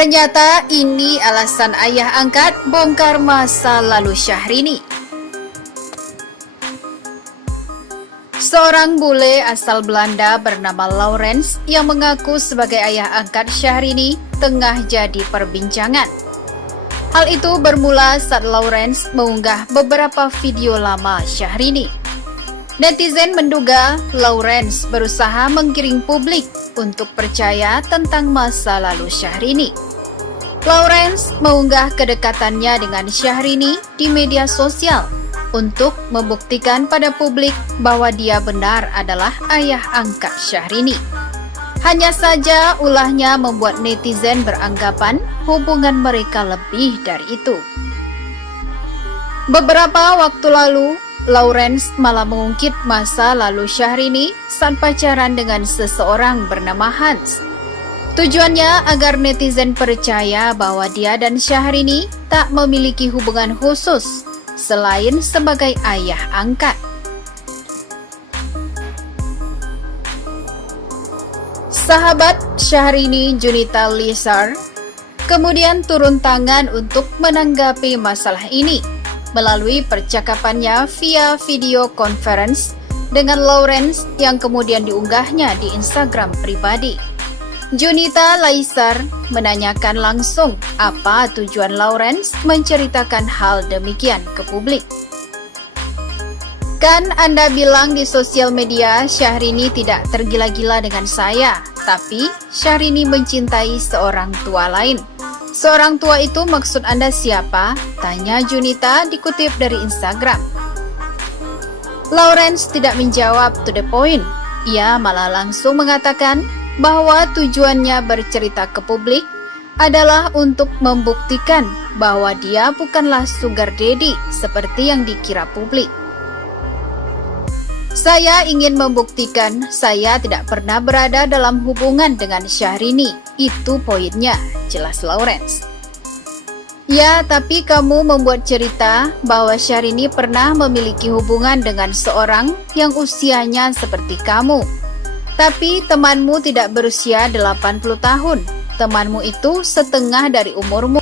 Ternyata ini alasan ayah angkat bongkar masa lalu Syahrini. Seorang bule asal Belanda bernama Laurens yang mengaku sebagai ayah angkat Syahrini tengah jadi perbincangan. Hal itu bermula saat Laurens mengunggah beberapa video lama Syahrini. Netizen menduga Laurens berusaha menggiring publik untuk percaya tentang masa lalu Syahrini. Laurens mengunggah kedekatannya dengan Syahrini di media sosial untuk membuktikan pada publik bahwa dia benar adalah ayah angkat Syahrini. Hanya saja ulahnya membuat netizen beranggapan hubungan mereka lebih dari itu. Beberapa waktu lalu, Laurens malah mengungkit masa lalu Syahrini saat pacaran dengan seseorang bernama Hans. Tujuannya agar netizen percaya bahwa dia dan Syahrini tak memiliki hubungan khusus selain sebagai ayah angkat. Sahabat Syahrini, Junita Lizar, kemudian turun tangan untuk menanggapi masalah ini melalui percakapannya via video conference dengan Laurens yang kemudian diunggahnya di Instagram pribadi. Junita Lizar menanyakan langsung apa tujuan Laurens menceritakan hal demikian ke publik. Kan Anda bilang di sosial media Syahrini tidak tergila-gila dengan saya, tapi Syahrini mencintai seorang tua lain. Seorang tua itu maksud Anda siapa? Tanya Junita dikutip dari Instagram. Laurens tidak menjawab to the point. Ia malah langsung mengatakan bahwa tujuannya bercerita ke publik adalah untuk membuktikan bahwa dia bukanlah sugar daddy seperti yang dikira publik. Saya ingin membuktikan saya tidak pernah berada dalam hubungan dengan Syahrini. Itu poinnya, jelas Laurens. Ya, tapi kamu membuat cerita bahwa Syahrini pernah memiliki hubungan dengan seorang yang usianya seperti kamu. Tapi temanmu tidak berusia 80 tahun. Temanmu itu setengah dari umurmu.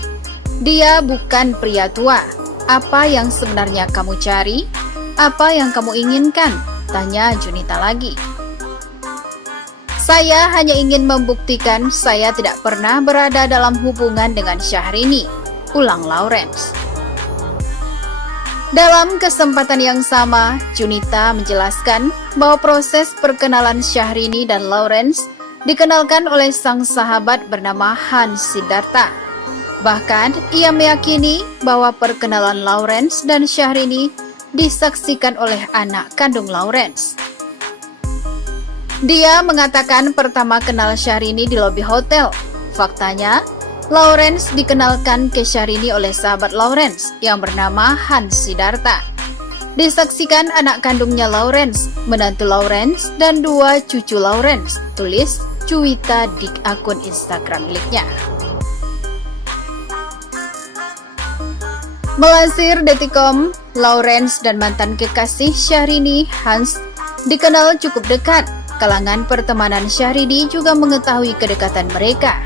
Dia bukan pria tua. Apa yang sebenarnya kamu cari? Apa yang kamu inginkan? Tanya Junita lagi. Saya hanya ingin membuktikan saya tidak pernah berada dalam hubungan dengan Syahrini, ulang Laurens. Dalam kesempatan yang sama, Junita menjelaskan bahwa proses perkenalan Syahrini dan Laurens dikenalkan oleh sang sahabat bernama Hans Siddhartha. Bahkan, ia meyakini bahwa perkenalan Laurens dan Syahrini disaksikan oleh anak kandung Laurens. Dia mengatakan pertama kenal Syahrini di lobi hotel. Faktanya, Laurens dikenalkan ke Syahrini oleh sahabat Laurens yang bernama Hans Siddhartha. Disaksikan anak kandungnya Laurens, menantu Laurens, dan 2 cucu Laurens, tulis Cuita di akun Instagram miliknya. Melansir Detik.com, Laurens dan mantan kekasih Syahrini, Hans, dikenal cukup dekat. Kalangan pertemanan Syahrini juga mengetahui kedekatan mereka.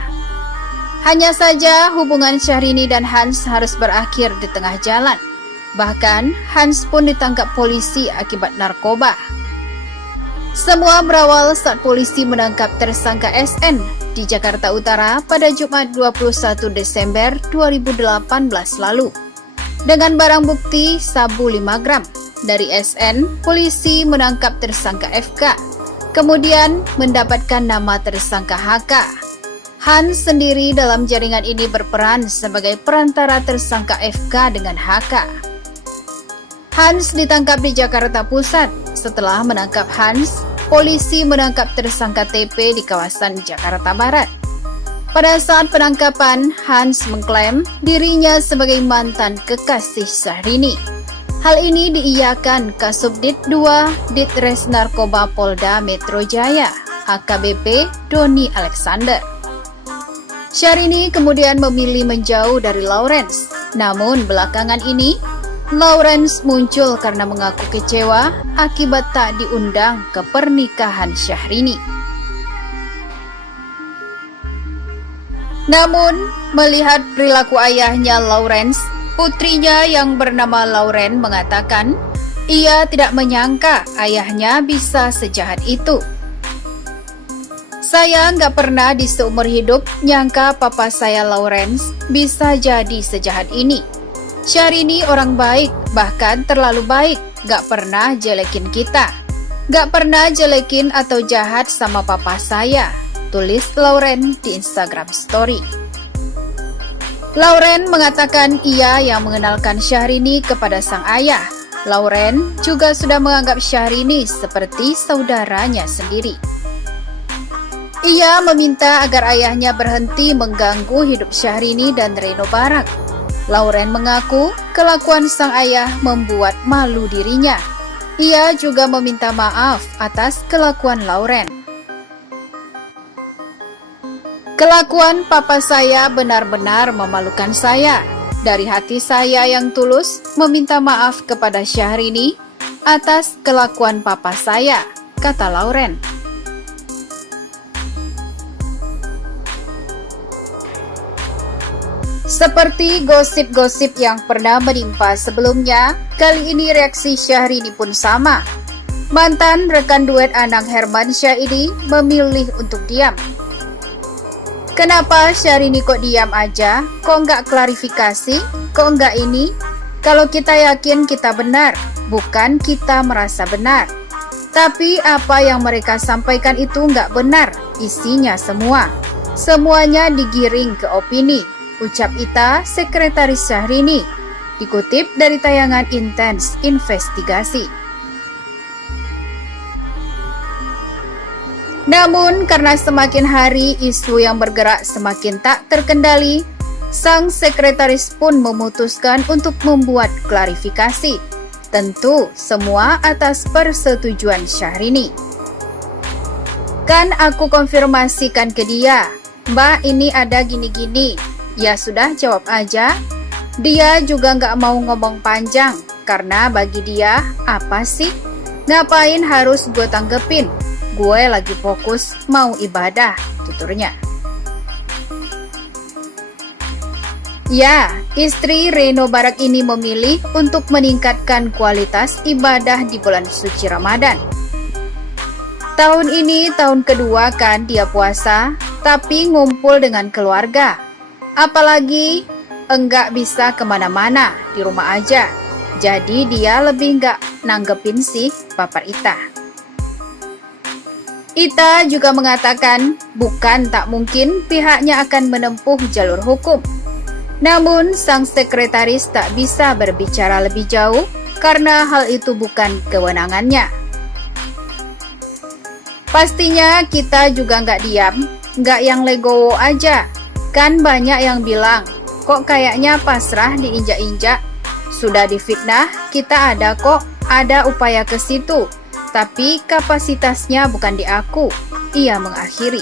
Hanya saja hubungan Syahrini dan Hans harus berakhir di tengah jalan. Bahkan Hans pun ditangkap polisi akibat narkoba. Semua berawal saat polisi menangkap tersangka SN di Jakarta Utara pada Jumat 21 Desember 2018 lalu. Dengan barang bukti sabu 5 gram. Dari SN, polisi menangkap tersangka FK. Kemudian mendapatkan nama tersangka HK. Hans sendiri dalam jaringan ini berperan sebagai perantara tersangka FK dengan HK. Hans ditangkap di Jakarta Pusat. Setelah menangkap Hans, polisi menangkap tersangka TP di kawasan Jakarta Barat. Pada saat penangkapan, Hans mengklaim dirinya sebagai mantan kekasih Syahrini. Hal ini diiyakan Kasubdit 2 Ditres Narkoba Polda Metro Jaya, AKBP Doni Alexander. Syahrini kemudian memilih menjauh dari Laurens. Namun belakangan ini, Laurens muncul karena mengaku kecewa akibat tak diundang ke pernikahan Syahrini. Namun, melihat perilaku ayahnya Lawrence, putrinya yang bernama Lauren mengatakan ia tidak menyangka ayahnya bisa sejahat itu. Saya nggak pernah di seumur hidup nyangka papa saya Lawrence bisa jadi sejahat ini. Syahrini orang baik, bahkan terlalu baik, nggak pernah jelekin kita. Nggak pernah jelekin atau jahat sama papa saya, tulis Lauren di Instagram Story. Lauren mengatakan ia yang mengenalkan Syahrini kepada sang ayah. Lauren juga sudah menganggap Syahrini seperti saudaranya sendiri. Ia meminta agar ayahnya berhenti mengganggu hidup Syahrini dan Reno Barak. Lauren mengaku kelakuan sang ayah membuat malu dirinya. Ia juga meminta maaf atas kelakuan Lauren. Kelakuan papa saya benar-benar memalukan saya. Dari hati saya yang tulus meminta maaf kepada Syahrini atas kelakuan papa saya, kata Lauren. Seperti gosip-gosip yang pernah menimpa sebelumnya, kali ini reaksi Syahrini pun sama. Mantan rekan duet Anang Hermansyah ini memilih untuk diam. Kenapa Syahrini kok diam aja? Kok nggak klarifikasi? Kok nggak ini? Kalau kita yakin kita benar, bukan kita merasa benar. Tapi apa yang mereka sampaikan itu nggak benar, isinya semua. Semuanya digiring ke opini, ucap Ita, sekretaris Syahrini, dikutip dari tayangan Intens Investigasi. Namun karena semakin hari isu yang bergerak semakin tak terkendali, sang sekretaris pun memutuskan untuk membuat klarifikasi. Tentu semua atas persetujuan Syahrini. Kan aku konfirmasikan ke dia, Mbak ini ada gini-gini. Ya sudah jawab aja. Dia juga nggak mau ngomong panjang, karena bagi dia, apa sih? Ngapain harus gue tanggepin? Gue lagi fokus mau ibadah, tuturnya. Ya, istri Reno Barak ini memilih untuk meningkatkan kualitas ibadah di bulan suci Ramadan. Tahun ini tahun kedua kan dia puasa, tapi ngumpul dengan keluarga. Apalagi enggak bisa kemana-mana, di rumah aja. Jadi dia lebih enggak nanggepin sih, papar Ita. Ita juga mengatakan bukan tak mungkin pihaknya akan menempuh jalur hukum. Namun sang sekretaris tak bisa berbicara lebih jauh karena hal itu bukan kewenangannya. Pastinya kita juga nggak diam, nggak yang legowo aja. Kan banyak yang bilang, kok kayaknya pasrah diinjak-injak. Sudah difitnah, kita ada kok, ada upaya ke situ. Tapi kapasitasnya bukan di aku, ia mengakhiri.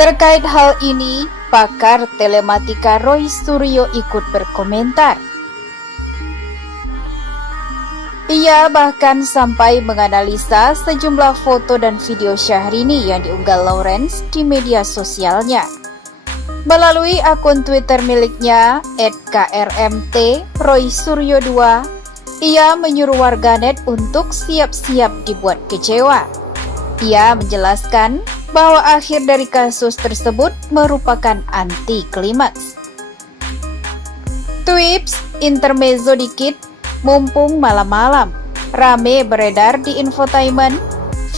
Terkait hal ini, pakar telematika Roy Suryo ikut berkomentar. Ia bahkan sampai menganalisa sejumlah foto dan video Syahrini yang diunggah Lawrence di media sosialnya. Melalui akun Twitter miliknya @krmt Roy Suryo 2, ia menyuruh warganet untuk siap-siap dibuat kecewa. Ia menjelaskan bahwa akhir dari kasus tersebut merupakan anti klimaks. Tweets intermezzo dikit, mumpung malam-malam, rame beredar di infotainment.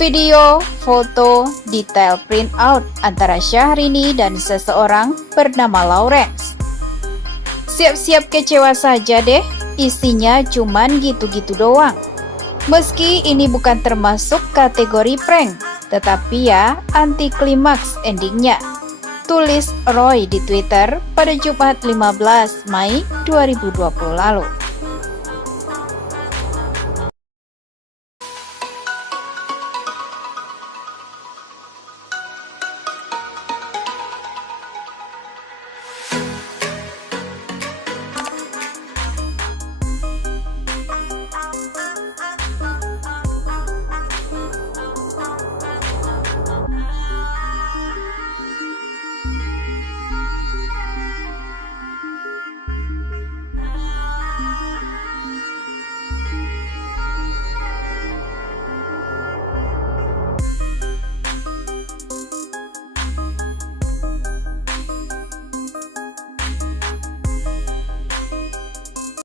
Video, foto, detail print out antara Syahrini dan seseorang bernama Lawrence. Siap-siap kecewa saja deh, isinya cuman gitu-gitu doang. Meski ini bukan termasuk kategori prank, tetapi ya anti klimaks endingnya, tulis Roy di Twitter pada Jumat 15 Mei 2020 lalu.